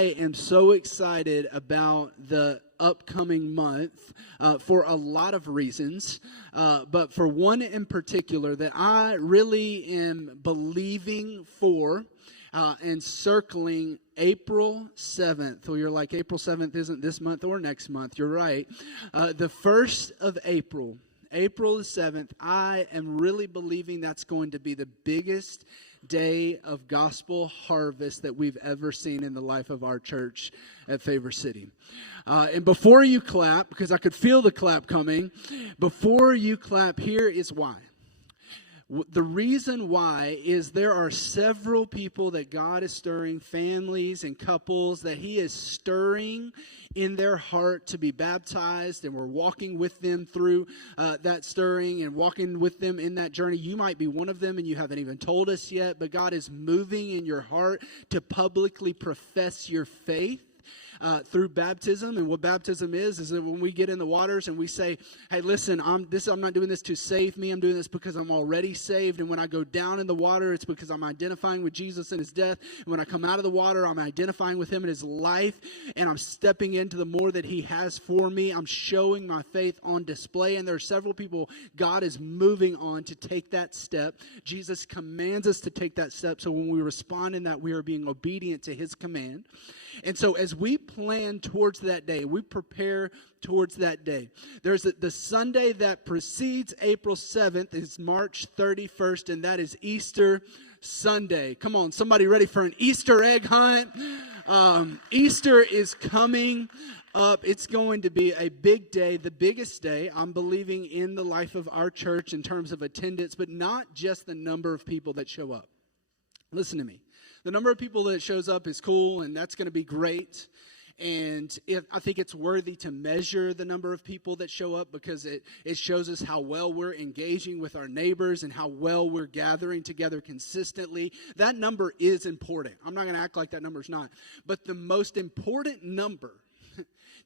I am so excited about the upcoming month for a lot of reasons, but for one in particular that I really am believing for and circling April 7th. Well, you're like, April 7th isn't this month or next month. You're right. The 1st of April, April the 7th, I am really believing that's going to be the biggest day of gospel harvest that we've ever seen in the life of our church at Favor City. And before you clap, because I could feel the clap coming, before you clap, here is why. The reason why is there are several people that God is stirring, families and couples that He is stirring in their heart to be baptized, and we're walking with them through that stirring and walking with them in that journey. You might be one of them and you haven't even told us yet, but God is moving in your heart to publicly profess your faith through baptism. And what baptism is that when we get in the waters and we say, hey, listen, I'm not doing this to save me. I'm doing this because I'm already saved. And when I go down in the water, it's because I'm identifying with Jesus and His death. And when I come out of the water, I'm identifying with Him and His life. And I'm stepping into the more that He has for me. I'm showing my faith on display. And there are several people God is moving on to take that step. Jesus commands us to take that step. So when we respond in that, we are being obedient to His command. And so as we plan towards that day, we prepare towards that day. There's the Sunday that precedes April 7th is March 31st, and that is Easter Sunday. Come on, somebody ready for an Easter egg hunt? Easter is coming up. It's going to be a big day, the biggest day, I'm believing, in the life of our church in terms of attendance, but not just the number of people that show up. Listen to me. The number of people that shows up is cool, and that's going to be great. And I think it's worthy to measure the number of people that show up because it shows us how well we're engaging with our neighbors and how well we're gathering together consistently. That number is important. I'm not going to act like that number's not. But the most important number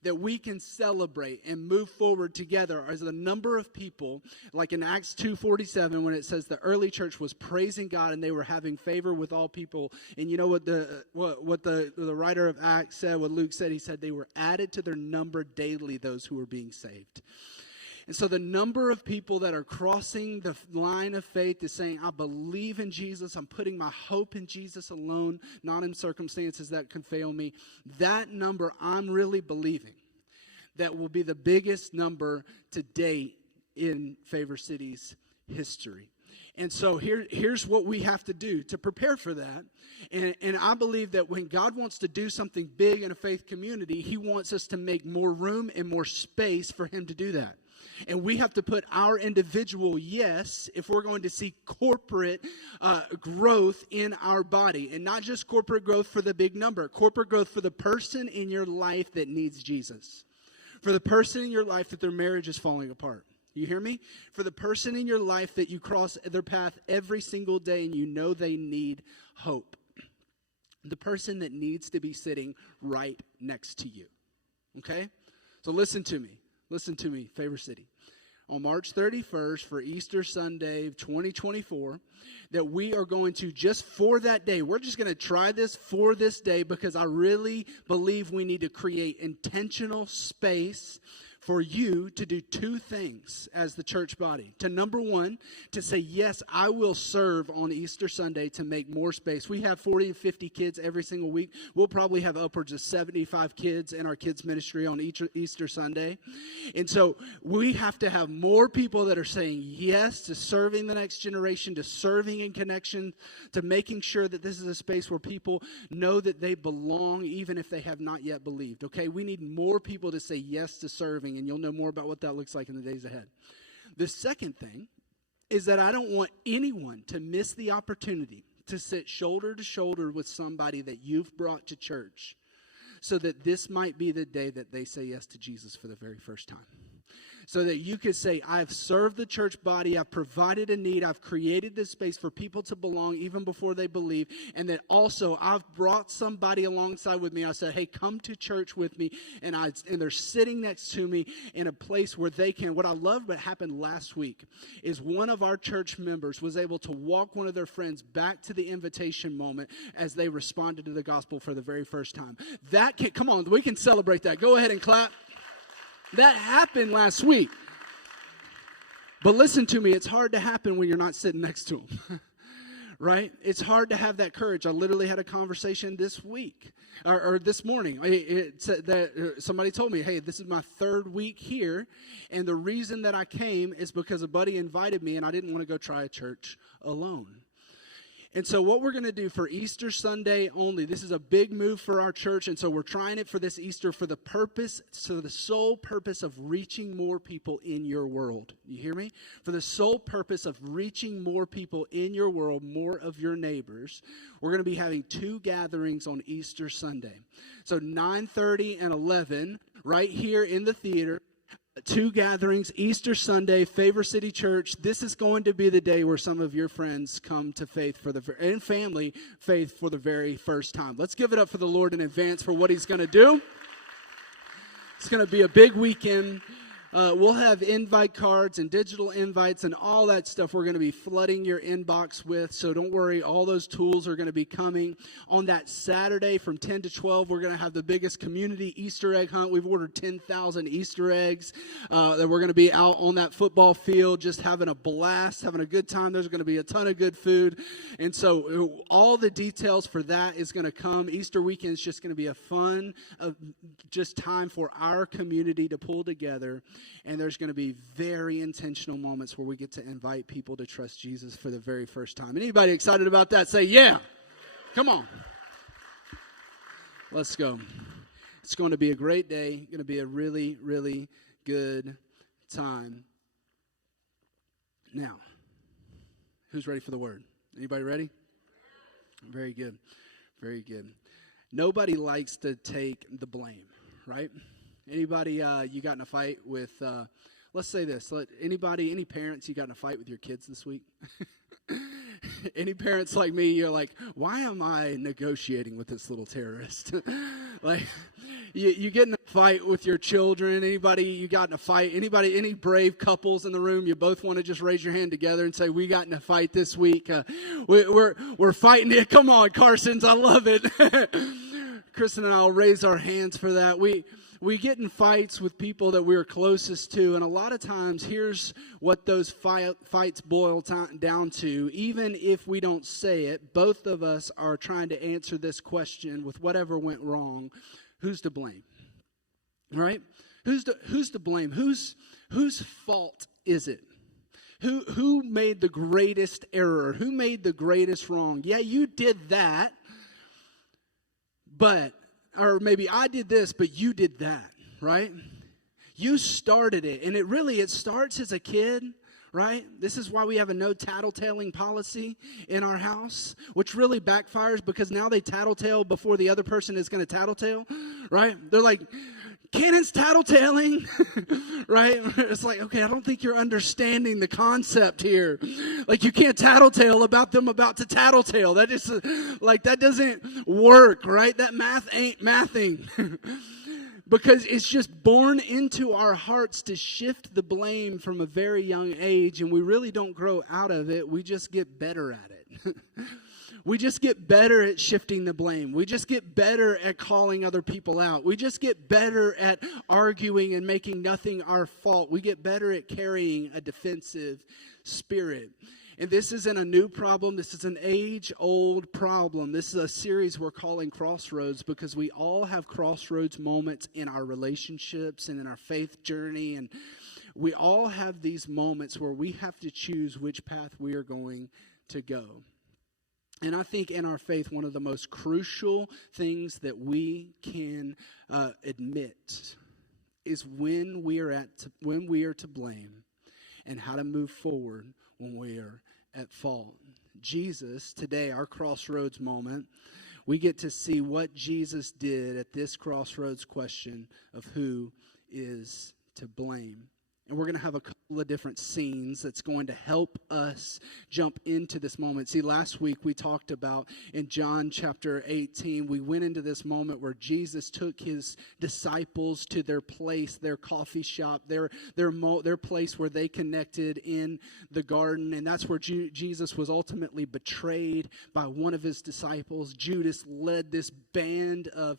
that we can celebrate and move forward together is the number of people, like in Acts 2:47, when it says the early church was praising God and they were having favor with all people. And you know what the writer of Acts said, what Luke said? He said they were added to their number daily, those who were being saved. And so the number of people that are crossing the line of faith is saying, I believe in Jesus. I'm putting my hope in Jesus alone, not in circumstances that can fail me. That number, I'm really believing that will be the biggest number to date in Favor City's history. And so here's what we have to do to prepare for that. And I believe that when God wants to do something big in a faith community, He wants us to make more room and more space for Him to do that. And we have to put our individual yes if we're going to see corporate growth in our body. And not just corporate growth for the big number. Corporate growth for the person in your life that needs Jesus. For the person in your life that their marriage is falling apart. You hear me? For the person in your life that you cross their path every single day and you know they need hope. The person that needs to be sitting right next to you. Okay? So listen to me. Listen to me, Favor City. On March 31st for Easter Sunday 2024, that we are going to, just for that day, we're just going to try this for this day because I really believe we need to create intentional space for you to do two things as the church body. To number one, to say, yes, I will serve on Easter Sunday to make more space. We have 40 to 50 kids every single week. We'll probably have upwards of 75 kids in our kids ministry on each Easter Sunday. And so we have to have more people that are saying yes to serving the next generation, to serving in connection, to making sure that this is a space where people know that they belong even if they have not yet believed. Okay, we need more people to say yes to serving. And you'll know more about what that looks like in the days ahead. The second thing is that I don't want anyone to miss the opportunity to sit shoulder to shoulder with somebody that you've brought to church so that this might be the day that they say yes to Jesus for the very first time. so that you could say, I've served the church body, I've provided a need, I've created this space for people to belong even before they believe, and that also I've brought somebody alongside with me. I said, hey, come to church with me, and they're sitting next to me in a place where they can. What I love what happened last week is one of our church members was able to walk one of their friends back to the invitation moment as they responded to the gospel for the very first time. Come on, we can celebrate that. Go ahead and clap. That happened last week. But listen to me, it's hard to happen when you're not sitting next to them. Right? It's hard to have that courage. I literally had a conversation this week, or this morning. Somebody told me, hey, this is my third week here, and the reason that I came is because a buddy invited me, and I didn't want to go try a church alone. And so what we're going to do for Easter Sunday only, this is a big move for our church, and so we're trying it for this Easter for the sole purpose of reaching more people in your world. You hear me? For the sole purpose of reaching more people in your world, more of your neighbors, we're going to be having 2 gatherings on Easter Sunday. So 9:30 and 11, right here in the theater. 2 gatherings, Easter Sunday, Favor City Church. This is going to be the day where some of your friends come to faith and family faith for the very first time. Let's give it up for the Lord in advance for what He's going to do. It's going to be a big weekend. We'll have invite cards and digital invites and all that stuff we're going to be flooding your inbox with. So don't worry, all those tools are going to be coming. On that Saturday from 10 to 12, we're going to have the biggest community Easter egg hunt. We've ordered 10,000 Easter eggs that we're going to be out on that football field just having a blast, having a good time. There's going to be a ton of good food. And so all the details for that is going to come. Easter weekend is just going to be a fun just time for our community to pull together. And there's going to be very intentional moments where we get to invite people to trust Jesus for the very first time. Anybody excited about that? Say, yeah. Come on. Let's go. It's going to be a great day. Going to be a really, really good time. Now, who's ready for the word? Anybody ready? Very good. Very good. Nobody likes to take the blame, right? Anybody you got in a fight with, let's say this, any parents you got in a fight with your kids this week? Any parents like me, you're like, why am I negotiating with this little terrorist? Like, you get in a fight with your children. Anybody you got in a fight? Any brave couples in the room? You both want to just raise your hand together and say, we got in a fight this week. We're fighting it. Come on, Carsons, I love it. Kristen and I will raise our hands for that. We get in fights with people that we're closest to, and a lot of times, here's what those fights boil down to. Even if we don't say it, both of us are trying to answer this question with whatever went wrong. Who's to blame? Right? Who's to blame? Whose fault is it? Who made the greatest error? Who made the greatest wrong? Yeah, you did that, or maybe I did this, but you did that, right? You started it, and it starts as a kid, right? This is why we have a no tattletaling policy in our house, which really backfires because now they tattletale before the other person is going to tattletale, right? They're like, Cannon's tattletaling, right? It's like, okay, I don't think you're understanding the concept here. Like, you can't tattletale about them about to tattletale. That just, that doesn't work, right? That math ain't mathing. Because it's just born into our hearts to shift the blame from a very young age, and we really don't grow out of it. We just get better at it. We just get better at shifting the blame. We just get better at calling other people out. We just get better at arguing and making nothing our fault. We get better at carrying a defensive spirit. And this isn't a new problem. This is an age-old problem. This is a series we're calling Crossroads because we all have crossroads moments in our relationships and in our faith journey. And we all have these moments where we have to choose which path we are going to go. And I think in our faith, one of the most crucial things that we can admit is when we are to blame and how to move forward when we are at fault. Jesus, today, our crossroads moment, we get to see what Jesus did at this crossroads question of who is to blame. And we're going to have a couple of different scenes that's going to help us jump into this moment. See, last week we talked about in John chapter 18, we went into this moment where Jesus took his disciples to their place, their coffee shop, their place where they connected in the garden. And that's where Jesus was ultimately betrayed by one of his disciples. Judas led this band of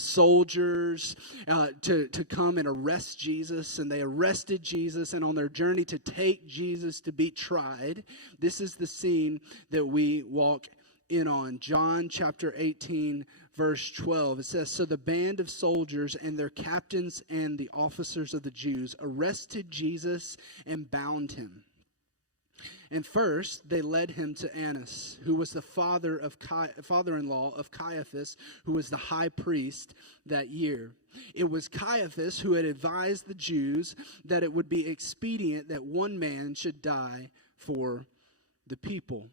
soldiers to come and arrest Jesus, and they arrested Jesus, and on their journey to take Jesus to be tried, this is the scene that we walk in on. John chapter 18, verse 12. It says, "So the band of soldiers and their captains and the officers of the Jews arrested Jesus and bound him. And first, they led him to Annas, who was the father-in-law of Caiaphas, who was the high priest that year. It was Caiaphas who had advised the Jews that it would be expedient that one man should die for the people."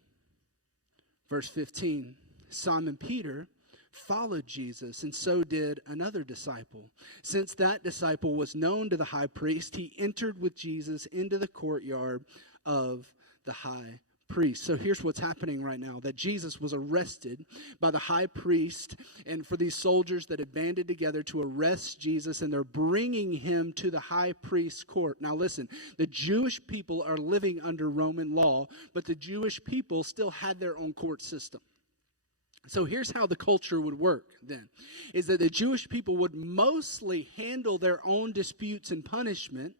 Verse 15, Simon Peter followed Jesus, and so did another disciple. Since that disciple was known to the high priest, he entered with Jesus into the courtyard of the high priest. So here's what's happening right now, that Jesus was arrested by the high priest and for these soldiers that had banded together to arrest Jesus, and they're bringing him to the high priest's court. Now listen, the Jewish people are living under Roman law, but the Jewish people still had their own court system. So here's how the culture would work then, is that the Jewish people would mostly handle their own disputes and punishment.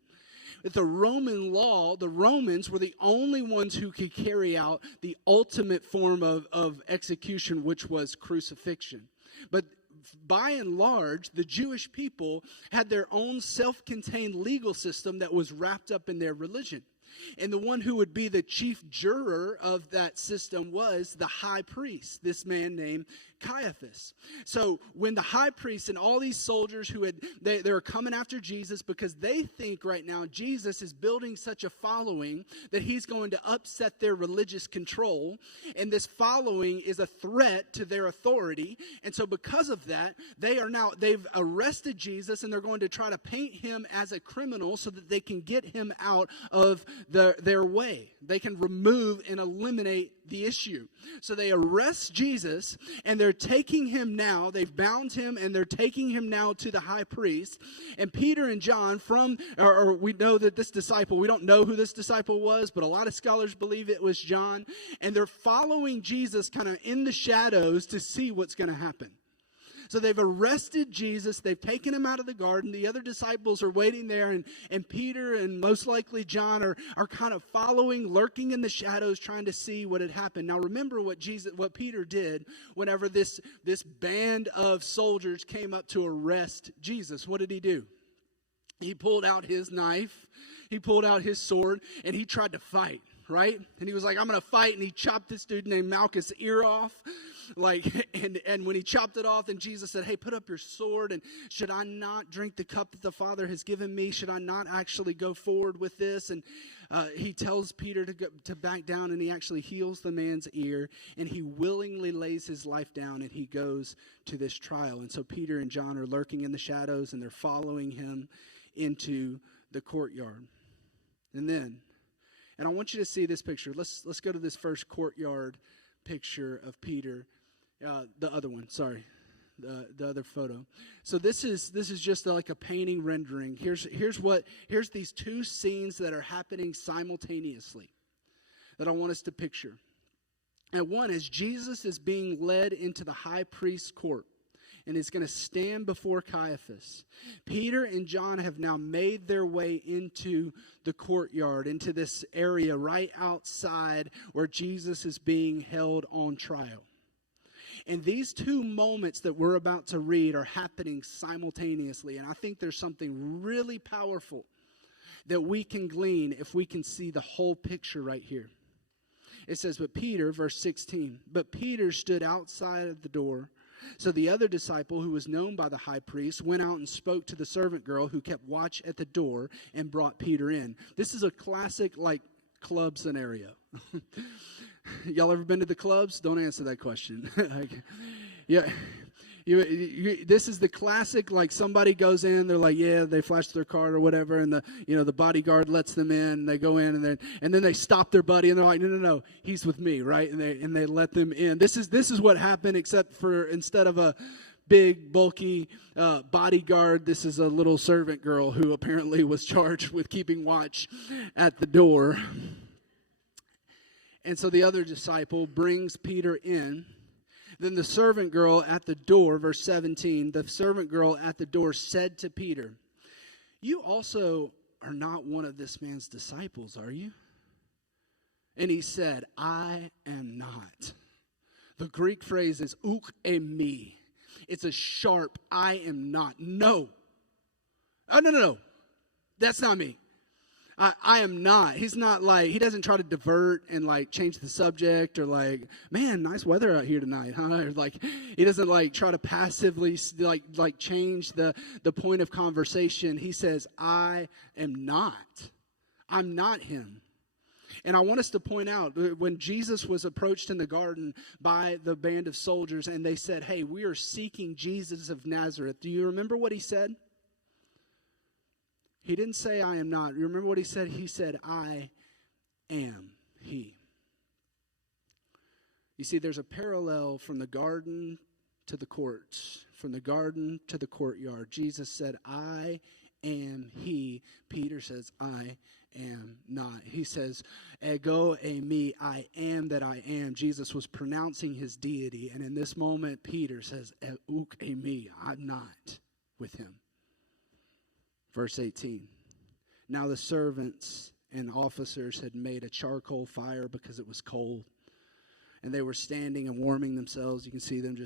With the Roman law, the Romans were the only ones who could carry out the ultimate form of execution, which was crucifixion. But by and large, the Jewish people had their own self-contained legal system that was wrapped up in their religion. And the one who would be the chief juror of that system was the high priest, this man named Caiaphas. So when the high priest and all these soldiers they're coming after Jesus because they think right now Jesus is building such a following that he's going to upset their religious control, and this following is a threat to their authority. And so because of that, they've arrested Jesus, and they're going to try to paint him as a criminal so that they can get him out of their way. They can remove and eliminate the issue. So they arrest Jesus, and they're taking him now. They've bound him, and they're taking him now to the high priest. And Peter and John we know that this disciple, we don't know who this disciple was, but a lot of scholars believe it was John. And they're following Jesus kind of in the shadows to see what's going to happen. So they've arrested Jesus. They've taken him out of the garden. The other disciples are waiting there, and Peter and most likely John are kind of following, lurking in the shadows, trying to see what had happened. Now remember what Peter did whenever this band of soldiers came up to arrest Jesus. What did he do? He pulled out his knife. He pulled out his sword, and he tried to fight, right? And he was like, "I'm going to fight," and he chopped this dude named Malchus' ear off. And when he chopped it off, then Jesus said, "Hey, put up your sword, and should I not drink the cup that the Father has given me? Should I not actually go forward with this?" And he tells Peter to back down, and he actually heals the man's ear, and he willingly lays his life down, and he goes to this trial. And so Peter and John are lurking in the shadows, and they're following him into the courtyard. And I want you to see this picture. Let's go to this first courtyard picture of Peter. The other one, sorry, the other photo. So this is just like a painting rendering. Here's these two scenes that are happening simultaneously that I want us to picture. And one is Jesus is being led into the high priest's court, and is going to stand before Caiaphas. Peter and John have now made their way into the courtyard, into this area right outside where Jesus is being held on trial. And these two moments that we're about to read are happening simultaneously. And I think there's something really powerful that we can glean if we can see the whole picture right here. It says, "But Peter," verse 16, "But Peter stood outside of the door. So the other disciple, who was known by the high priest, went out and spoke to the servant girl who kept watch at the door and brought Peter in." This is a classic, club scenario. Y'all ever been to the clubs? Don't answer that question. Yeah. This is the classic, like somebody goes in, they're like, yeah, they flash their card or whatever, and the bodyguard lets them in. They go in, and then they stop their buddy, and they're like, no, he's with me, right? And they let them in. This is what happened, except for instead of a big, bulky bodyguard, this is a little servant girl who apparently was charged with keeping watch at the door. And so the other disciple brings Peter in. Then the servant girl at the door, verse 17, the servant girl at the door said to Peter, "You also are not one of this man's disciples, are you?" And he said, "I am not." The Greek phrase is uk emi. It's a sharp, I am not. No. Oh, no. That's not me. I am not. He's not like, he doesn't try to divert and like change the subject or like, man, nice weather out here tonight, huh? Or like, he doesn't like try to passively like change the point of conversation. He says, I am not. I'm not him. And I want us to point out, when Jesus was approached in the garden by the band of soldiers and they said, hey, we are seeking Jesus of Nazareth. Do you remember what he said? He didn't say, I am not. You remember what he said? He said, I am he. You see, there's a parallel from the garden to the courts, from the garden to the courtyard. Jesus said, I am he. Peter says, I am not. He says, ego eimi, I am that I am. Jesus was pronouncing his deity. And in this moment, Peter says, uk eimi, I'm not with him. Verse 18, now the servants and officers had made a charcoal fire because it was cold. And they were standing and warming themselves. You can see them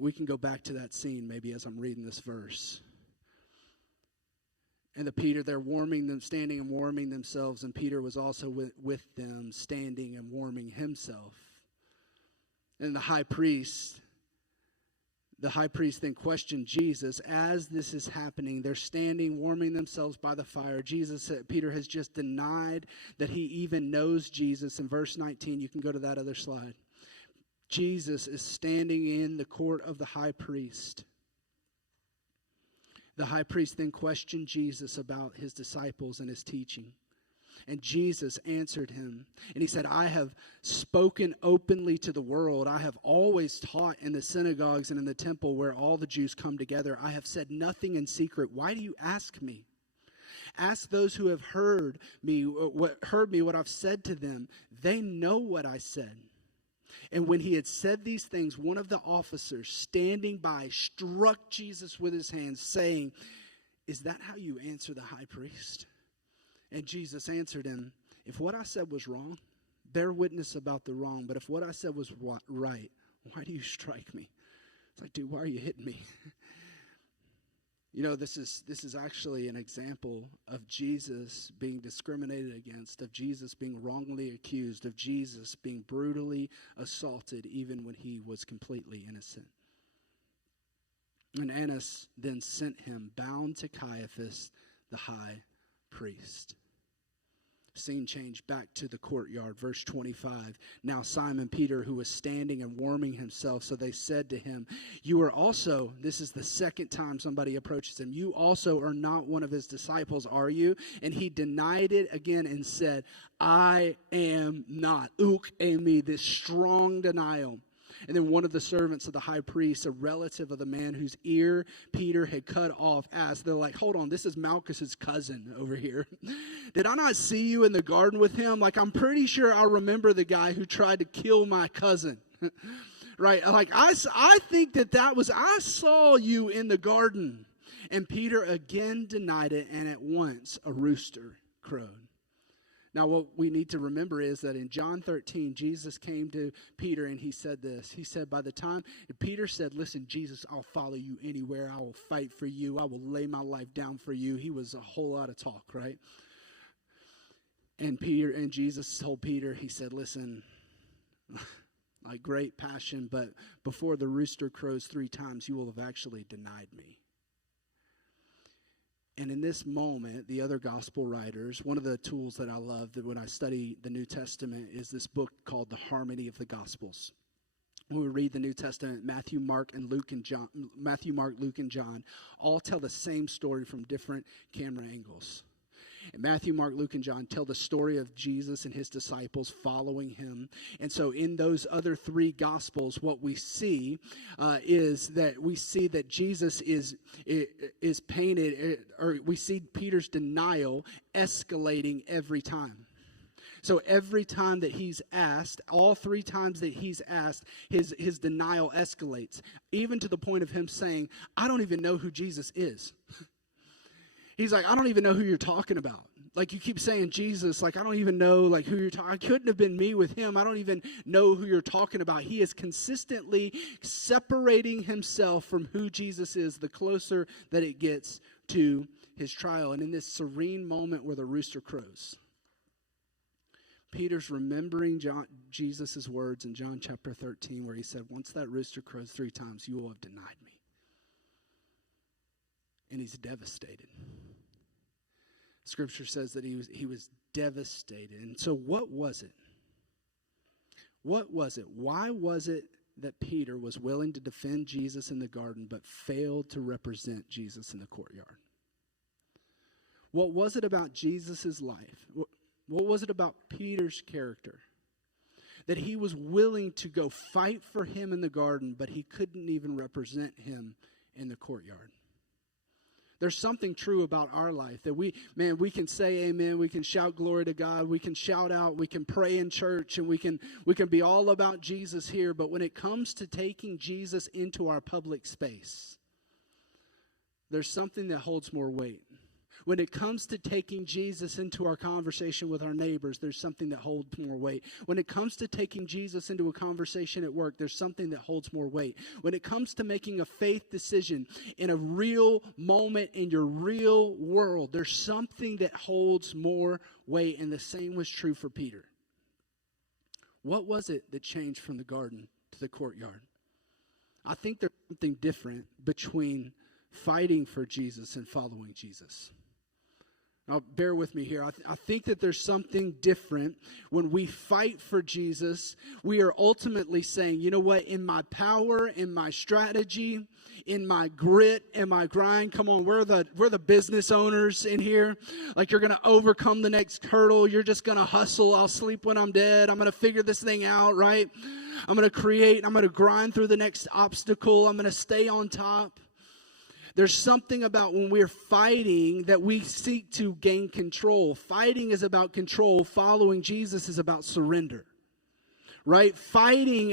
we can go back to that scene maybe as I'm reading this verse. And they're standing and warming themselves. And Peter was also with them, standing and warming himself. And the high priest then questioned Jesus. As this is happening, they're standing, warming themselves by the fire. Peter has just denied that he even knows Jesus. In verse 19, you can go to that other slide. Jesus is standing in the court of the high priest. The high priest then questioned Jesus about his disciples and his teaching. And Jesus answered him, and he said, I have spoken openly to the world. I have always taught in the synagogues and in the temple where all the Jews come together. I have said nothing in secret. Why do you ask me? Ask those who have heard me what I've said to them. They know what I said. And when he had said these things, one of the officers standing by struck Jesus with his hand, saying, is that how you answer the high priest? And Jesus answered him, if what I said was wrong, bear witness about the wrong. But if what I said was right, why do you strike me? It's like, dude, why are you hitting me? You know, this is actually an example of Jesus being discriminated against, of Jesus being wrongly accused, of Jesus being brutally assaulted even when he was completely innocent. And Annas then sent him bound to Caiaphas, the high priest. Scene change back to the courtyard. Verse 25. Now Simon Peter, who was standing and warming himself, so they said to him, you are also, this is the second time somebody approaches him, you also are not one of his disciples, are you? And he denied it again and said, I am not. Uk eimi, this strong denial. And then one of the servants of the high priest, a relative of the man whose ear Peter had cut off, asked, they're like, hold on, this is Malchus's cousin over here. Did I not see you in the garden with him? Like, I'm pretty sure I remember the guy who tried to kill my cousin. Right? Like, I think that was, I saw you in the garden. And Peter again denied it, and at once a rooster crowed. Now, what we need to remember is that in John 13, Jesus came to Peter and he said this. He said, by the time Peter said, listen, Jesus, I'll follow you anywhere. I will fight for you. I will lay my life down for you. He was a whole lot of talk, right? And Jesus told Peter, he said, listen, like great passion, but before the rooster crows 3 times, you will have actually denied me. And in this moment, the other gospel writers, one of the tools that I love that when I study the New Testament is this book called The Harmony of the Gospels. when we read the New Testament, Matthew, Mark, Luke, and John all tell the same story from different camera angles. And Matthew, Mark, Luke, and John tell the story of Jesus and his disciples following him. And so in those other three Gospels, what we see is that Jesus is painted, or we see Peter's denial escalating every time. So every time that he's asked, all three times that he's asked, his denial escalates, even to the point of him saying, I don't even know who Jesus is. He's like, I don't even know who you're talking about. Like, you keep saying Jesus, like, I don't even know, like, who you're talking. It couldn't have been me with him. I don't even know who you're talking about. He is consistently separating himself from who Jesus is the closer that it gets to his trial. And in this serene moment where the rooster crows, Peter's remembering Jesus' words in John chapter 13 where he said, once that rooster crows 3 times, you will have denied me. And he's devastated. Scripture says that he was devastated. And so what was it? What was it? Why was it that Peter was willing to defend Jesus in the garden but failed to represent Jesus in the courtyard? What was it about Jesus' life? What was it about Peter's character that he was willing to go fight for him in the garden, but he couldn't even represent him in the courtyard? There's something true about our life that we can say amen, we can shout glory to God, we can shout out, we can pray in church, and we can be all about Jesus here, but when it comes to taking Jesus into our public space, there's something that holds more weight. When it comes to taking Jesus into our conversation with our neighbors, there's something that holds more weight. When it comes to taking Jesus into a conversation at work, there's something that holds more weight. When it comes to making a faith decision in a real moment in your real world, there's something that holds more weight, and the same was true for Peter. What was it that changed from the garden to the courtyard? I think there's something different between fighting for Jesus and following Jesus. Now, bear with me here. I think that there's something different when we fight for Jesus. We are ultimately saying, you know what, in my power, in my strategy, in my grit, and my grind, come on, we're the business owners in here. Like, you're going to overcome the next hurdle. You're just going to hustle. I'll sleep when I'm dead. I'm going to figure this thing out, right? I'm going to grind through the next obstacle. I'm going to stay on top. There's something about when we're fighting that we seek to gain control. Fighting is about control. Following Jesus is about surrender. Right? Fighting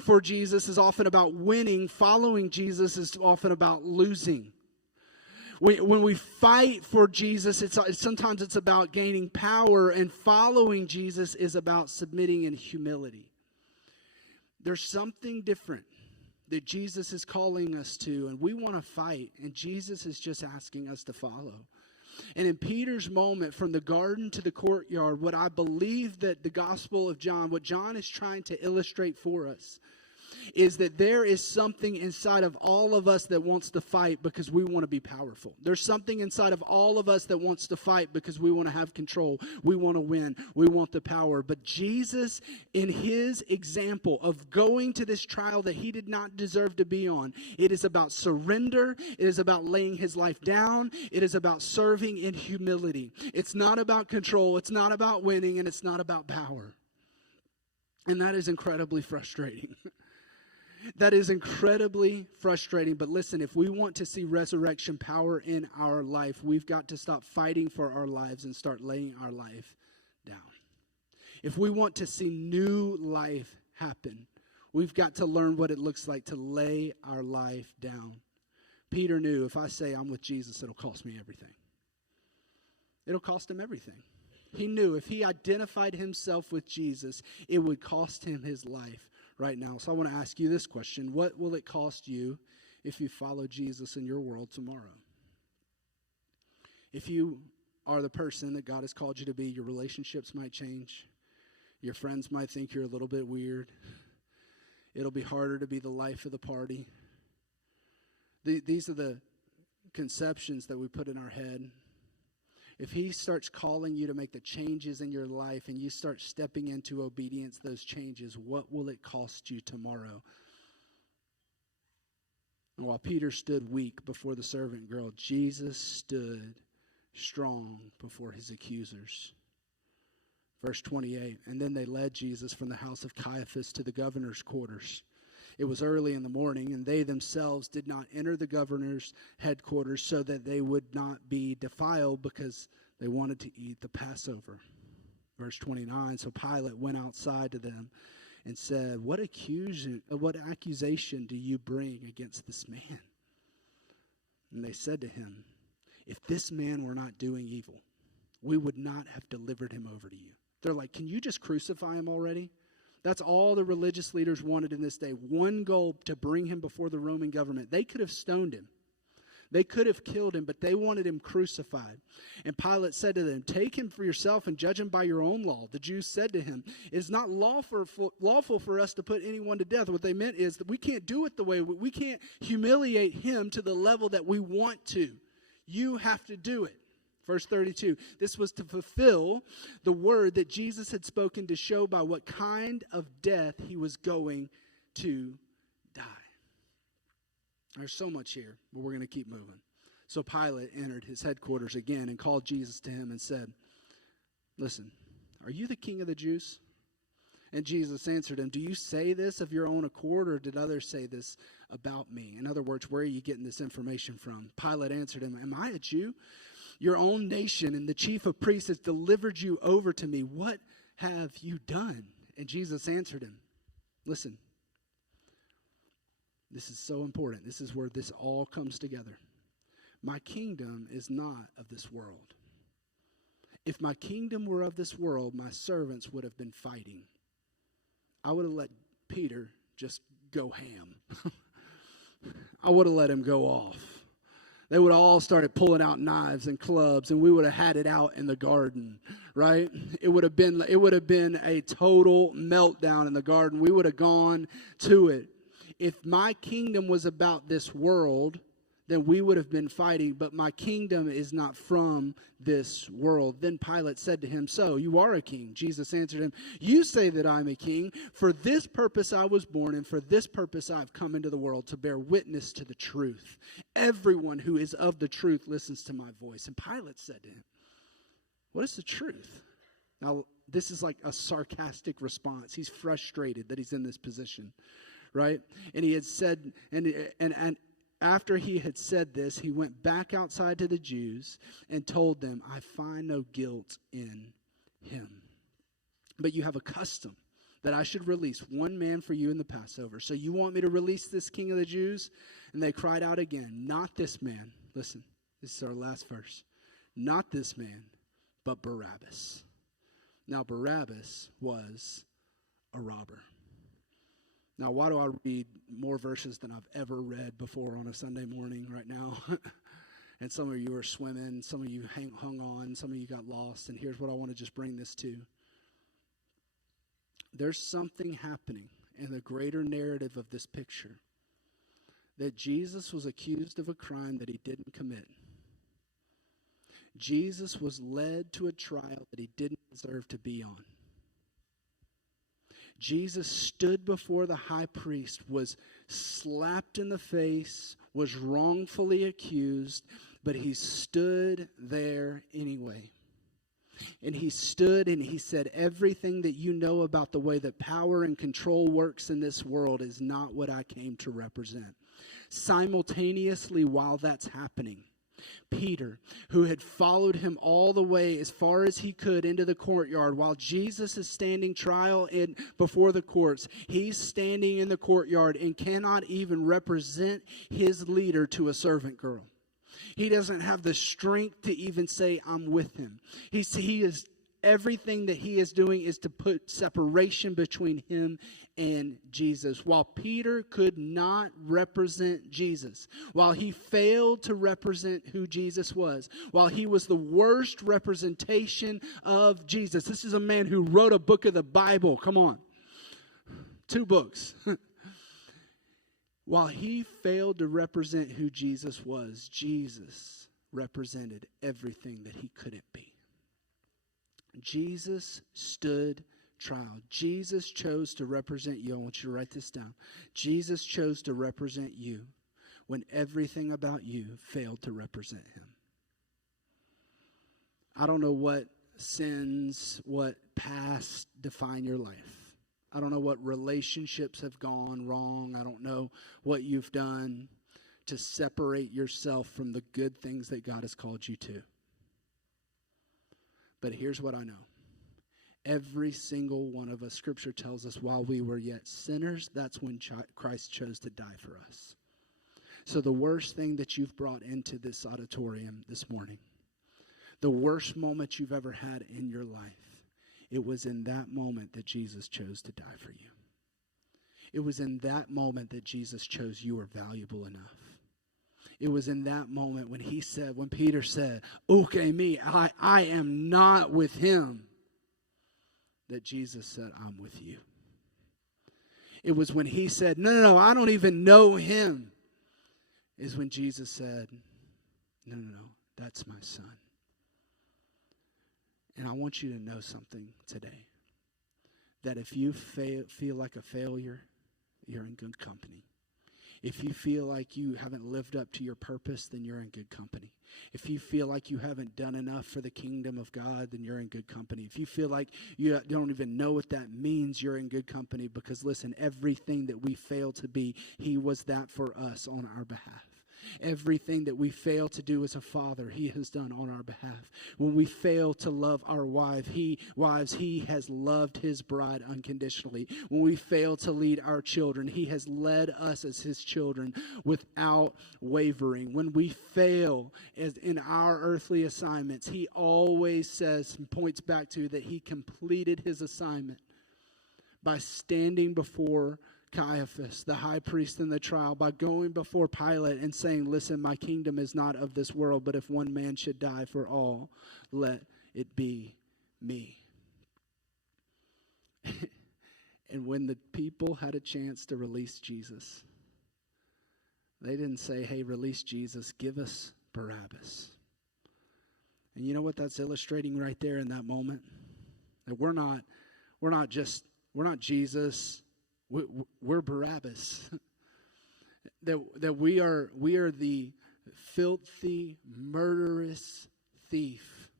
for Jesus is often about winning. Following Jesus is often about losing. When we fight for Jesus, sometimes it's about gaining power, and following Jesus is about submitting in humility. There's something different that Jesus is calling us to, and we want to fight, and Jesus is just asking us to follow. And in Peter's moment, from the garden to the courtyard, what I believe that the Gospel of John, what John is trying to illustrate for us, is that there is something inside of all of us that wants to fight because we want to be powerful. There's something inside of all of us that wants to fight because we want to have control. We want to win. We want the power. But Jesus, in his example of going to this trial that he did not deserve to be on, it is about surrender. It is about laying his life down. It is about serving in humility. It's not about control. It's not about winning, and it's not about power. And that is incredibly frustrating. That is incredibly frustrating. But listen, if we want to see resurrection power in our life, we've got to stop fighting for our lives and start laying our life down. If we want to see new life happen, we've got to learn what it looks like to lay our life down. Peter knew, if I say I'm with Jesus, it'll cost me everything. It'll cost him everything. He knew if he identified himself with Jesus, it would cost him his life right now. So I want to ask you this question. What will it cost you if you follow Jesus in your world tomorrow? If you are the person that God has called you to be, your relationships might change. Your friends might think you're a little bit weird. It'll be harder to be the life of the party. These are the conceptions that we put in our head. if he starts calling you to make the changes in your life and you start stepping into obedience, those changes, what will it cost you tomorrow? And while Peter stood weak before the servant girl, Jesus stood strong before his accusers. Verse 28, and then they led Jesus from the house of Caiaphas to the governor's quarters. It was early in the morning, and they themselves did not enter the governor's headquarters so that they would not be defiled, because they wanted to eat the Passover. Verse 29, so Pilate went outside to them and said, what accusation do you bring against this man? And they said to him, if this man were not doing evil, we would not have delivered him over to you. They're like, can you just crucify him already? That's all the religious leaders wanted in this day. One goal, to bring him before the Roman government. They could have stoned him. They could have killed him, but they wanted him crucified. And Pilate said to them, take him for yourself and judge him by your own law. The Jews said to him, it is not lawful for us to put anyone to death. What they meant is that we can't do it the way we can't humiliate him to the level that we want to. You have to do it. Verse 32, this was to fulfill the word that Jesus had spoken to show by what kind of death he was going to die. There's so much here, but we're going to keep moving. So Pilate entered his headquarters again and called Jesus to him and said, listen, are you the king of the Jews? And Jesus answered him, do you say this of your own accord, or did others say this about me? In other words, where are you getting this information from? Pilate answered him, am I a Jew? Your own nation and the chief of priests has delivered you over to me. What have you done? And Jesus answered him, listen, this is so important. This is where this all comes together. My kingdom is not of this world. If my kingdom were of this world, my servants would have been fighting. I would have let Peter just go ham. I would have let him go off. They would have all started pulling out knives and clubs, and we would have had it out in the garden, right? It would have been a total meltdown in the garden. We would have gone to it. If my kingdom was about this world, then we would have been fighting, but my kingdom is not from this world. Then Pilate said to him, so you are a king. Jesus answered him, you say that I'm a king. For this purpose I was born, and for this purpose I've come into the world, to bear witness to the truth. Everyone who is of the truth listens to my voice. And Pilate said to him, what is the truth? Now, this is like a sarcastic response. He's frustrated that he's in this position, right? And he had said, and after he had said this, he went back outside to the Jews and told them, I find no guilt in him. But you have a custom that I should release one man for you in the Passover. So you want me to release this king of the Jews? And they cried out again, not this man. Listen, this is our last verse. Not this man, but Barabbas. Now Barabbas was a robber. Now, why do I read more verses than I've ever read before on a Sunday morning right now? And some of you are swimming, some of you hung on, some of you got lost. And here's what I want to just bring this to. There's something happening in the greater narrative of this picture, that Jesus was accused of a crime that he didn't commit. Jesus was led to a trial that he didn't deserve to be on. Jesus stood before the high priest, was slapped in the face, was wrongfully accused, but he stood there anyway. And he stood and he said, everything that you know about the way that power and control works in this world is not what I came to represent. Simultaneously, while that's happening, Peter, who had followed him all the way as far as he could into the courtyard, while Jesus is standing trial before the courts, he's standing in the courtyard and cannot even represent his leader to a servant girl. He doesn't have the strength to even say, I'm with him. He is everything that he is doing is to put separation between him and Jesus. While Peter could not represent Jesus, while he failed to represent who Jesus was, while he was the worst representation of Jesus. This is a man who wrote a book of the Bible. Come on. 2 books. While he failed to represent who Jesus was, Jesus represented everything that he couldn't be. Jesus stood trial. Jesus chose to represent you. I want you to write this down. Jesus chose to represent you when everything about you failed to represent him. I don't know what sins, what past define your life. I don't know what relationships have gone wrong. I don't know what you've done to separate yourself from the good things that God has called you to. But here's what I know. Every single one of us, Scripture tells us, while we were yet sinners, that's when Christ chose to die for us. So the worst thing that you've brought into this auditorium this morning, the worst moment you've ever had in your life, it was in that moment that Jesus chose to die for you. It was in that moment that Jesus chose you were valuable enough. It was in that moment when Peter said, okay, me, I am not with him, that Jesus said, I'm with you. It was when he said, no, I don't even know him, is when Jesus said, no, that's my son. And I want you to know something today, that if you feel like a failure, you're in good company. If you feel like you haven't lived up to your purpose, then you're in good company. If you feel like you haven't done enough for the kingdom of God, then you're in good company. If you feel like you don't even know what that means, you're in good company. Because listen, everything that we fail to be, he was that for us on our behalf. Everything that we fail to do as a father, he has done on our behalf. When we fail to love our wives, he has loved his bride unconditionally. When we fail to lead our children, he has led us as his children without wavering. When we fail as in our earthly assignments, he always says and points back to that he completed his assignment by standing before Caiaphas, the high priest in the trial, by going before Pilate and saying, listen, my kingdom is not of this world, but if one man should die for all, let it be me. And when the people had a chance to release Jesus, they didn't say, hey, release Jesus, give us Barabbas. And you know what that's illustrating right there in that moment? That we're not Jesus. We're Barabbas. that we are the filthy, murderous thief,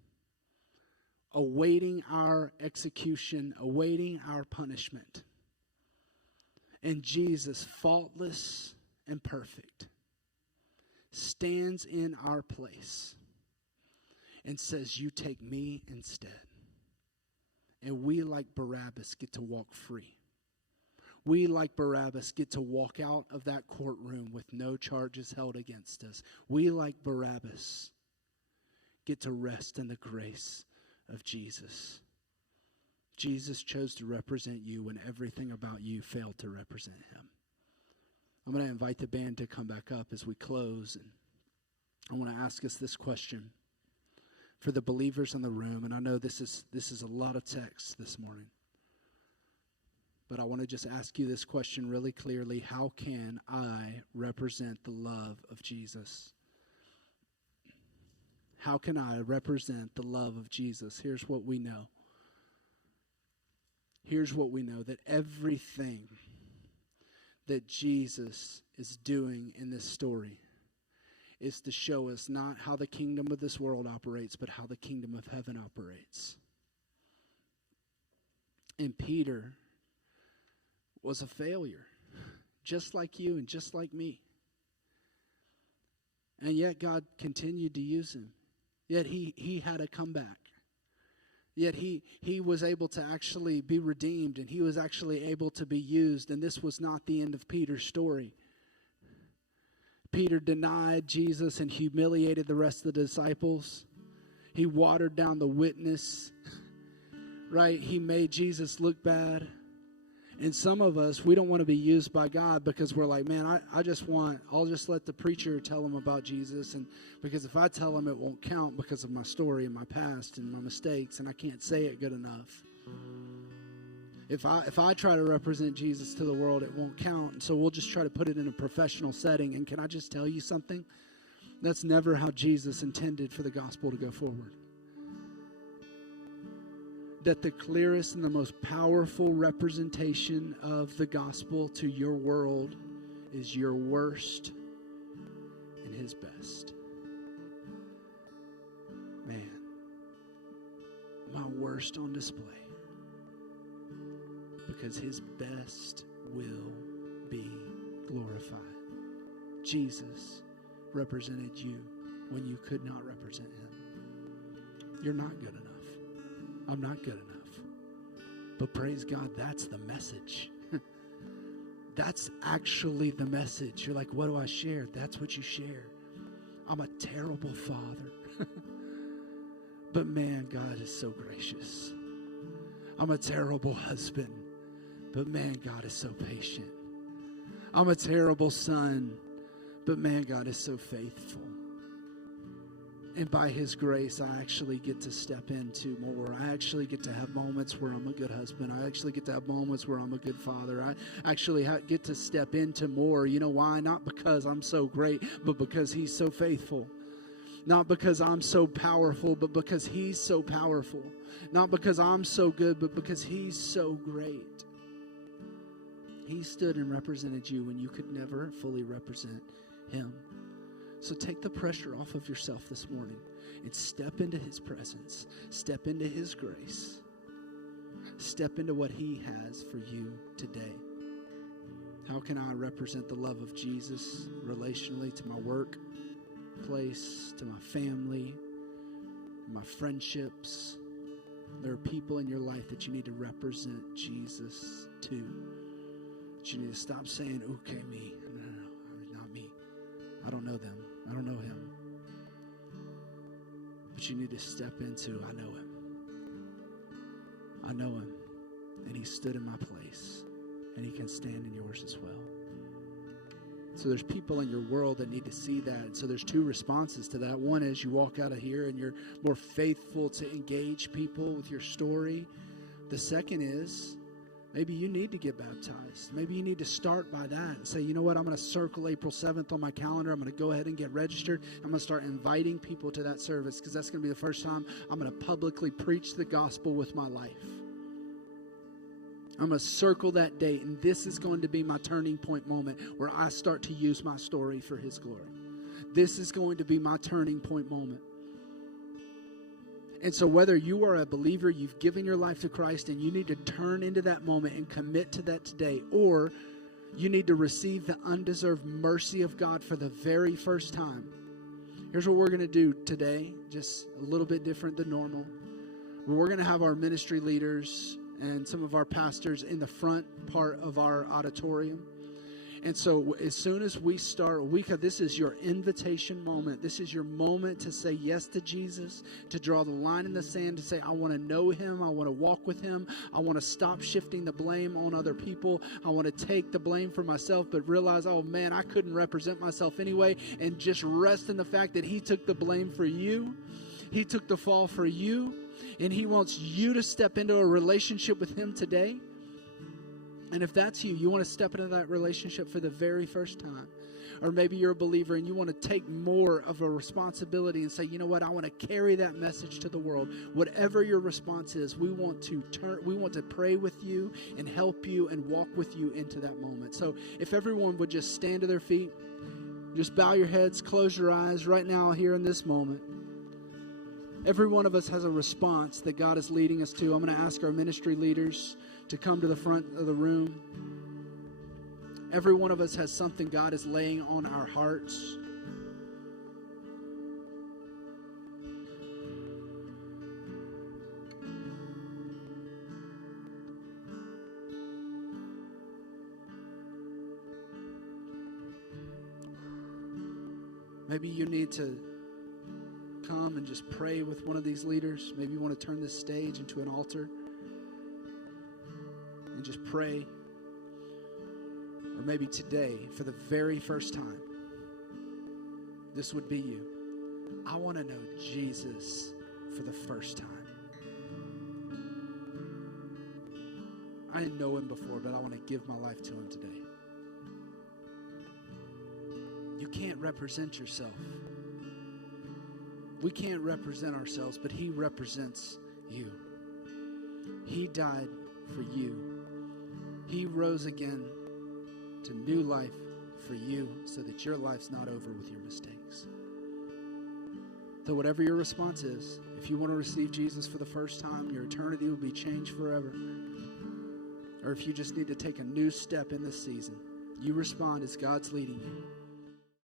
awaiting our execution, awaiting our punishment. And Jesus, faultless and perfect, stands in our place and says, you take me instead. And we, like Barabbas, get to walk free. We, like Barabbas, get to walk out of that courtroom with no charges held against us. We, like Barabbas, get to rest in the grace of Jesus. Jesus chose to represent you when everything about you failed to represent him. I'm going to invite the band to come back up as we close. And I want to ask us this question for the believers in the room. And I know this is a lot of text this morning. But I want to just ask you this question really clearly. How can I represent the love of Jesus? How can I represent the love of Jesus? Here's what we know. Here's what we know, that everything that Jesus is doing in this story is to show us not how the kingdom of this world operates, but how the kingdom of heaven operates. And Peter was a failure, just like you and just like me. And yet God continued to use him. Yet he had a comeback. Yet he was able to actually be redeemed, and he was actually able to be used. And this was not the end of Peter's story. Peter denied Jesus and humiliated the rest of the disciples. He watered down the witness, right? He made Jesus look bad. And some of us, we don't want to be used by God because we're like, man, I'll just let the preacher tell them about Jesus. And because if I tell them, it won't count because of my story and my past and my mistakes, and I can't say it good enough. If I try to represent Jesus to the world, it won't count. And so we'll just try to put it in a professional setting. And can I just tell you something? That's never how Jesus intended for the gospel to go forward. That the clearest and the most powerful representation of the gospel to your world is your worst and his best. Man, my worst on display, because his best will be glorified. Jesus represented you when you could not represent him. You're not good enough. I'm not good enough. But praise God, that's the message. That's actually the message. You're like, what do I share? That's what you share. I'm a terrible father. But man, God is so gracious. I'm a terrible husband. But man, God is so patient. I'm a terrible son. But man, God is so faithful. And by his grace, I actually get to step into more. I actually get to have moments where I'm a good husband. I actually get to have moments where I'm a good father. I actually get to step into more. You know why? Not because I'm so great, but because he's so faithful. Not because I'm so powerful, but because he's so powerful. Not because I'm so good, but because he's so great. He stood and represented you when you could never fully represent him. So take the pressure off of yourself this morning and step into his presence. Step into his grace. Step into what he has for you today. How can I represent the love of Jesus relationally to my workplace, to my family, my friendships? There are people in your life that you need to represent Jesus to. That you need to stop saying, okay, me. No, not me. I don't know them. I don't know him. But you need to step into, I know him. I know him. And he stood in my place. And he can stand in yours as well. So there's people in your world that need to see that. And so there's two responses to that. One is you walk out of here and you're more faithful to engage people with your story. The second is maybe you need to get baptized. Maybe you need to start by that and say, you know what, I'm going to circle April 7th on my calendar. I'm going to go ahead and get registered. I'm going to start inviting people to that service because that's going to be the first time I'm going to publicly preach the gospel with my life. I'm going to circle that date, and this is going to be my turning point moment where I start to use my story for his glory. This is going to be my turning point moment. And so whether you are a believer, you've given your life to Christ, and you need to turn into that moment and commit to that today, or you need to receive the undeserved mercy of God for the very first time. Here's what we're going to do today, just a little bit different than normal. We're going to have our ministry leaders and some of our pastors in the front part of our auditorium. And so as soon as we start, this is your invitation moment. This is your moment to say yes to Jesus, to draw the line in the sand, to say, I want to know him. I want to walk with him. I want to stop shifting the blame on other people. I want to take the blame for myself, but realize, oh man, I couldn't represent myself anyway, and just rest in the fact that he took the blame for you. He took the fall for you, and he wants you to step into a relationship with him today. And if that's you, you want to step into that relationship for the very first time. Or maybe you're a believer and you want to take more of a responsibility and say, you know what, I want to carry that message to the world. Whatever your response is, we want to pray with you and help you and walk with you into that moment. So if everyone would just stand to their feet, just bow your heads, close your eyes right now here in this moment. Every one of us has a response that God is leading us to. I'm going to ask our ministry leaders to come to the front of the room. Every one of us has something God is laying on our hearts. Maybe you need to come and just pray with one of these leaders. Maybe you want to turn this stage into an altar and just pray. Or maybe today, for the very first time, this would be you. I want to know Jesus for the first time. I didn't know him before, but I want to give my life to him today. You can't represent yourself We can't represent ourselves, but he represents you. He died for you. He rose again to new life for you so that your life's not over with your mistakes. So whatever your response is, if you want to receive Jesus for the first time, your eternity will be changed forever. Or if you just need to take a new step in this season, you respond as God's leading you.